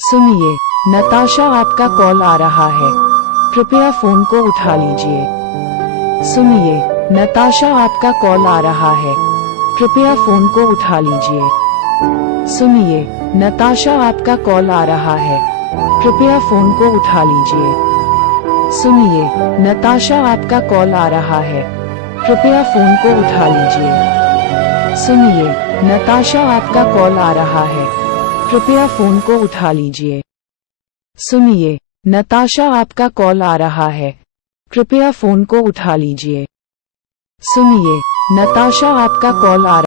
सुनिए, नताशा आपका कॉल आ रहा है, कृपया फोन को उठा लीजिए। सुनिए, नताशा आपका कॉल आ रहा है, कृपया फोन को उठा लीजिए। सुनिए, नताशा आपका कॉल आ रहा है, कृपया फोन को उठा लीजिए। सुनिए, नताशा आपका कॉल आ रहा है, कृपया फोन को उठा लीजिए। सुनिए, नताशा आपका कॉल आ रहा है, कृपया फोन को उठा लीजिए। सुनिए, नताशा आपका कॉल आ रहा है, कृपया फोन को उठा लीजिए। सुनिए, नताशा आपका कॉल आ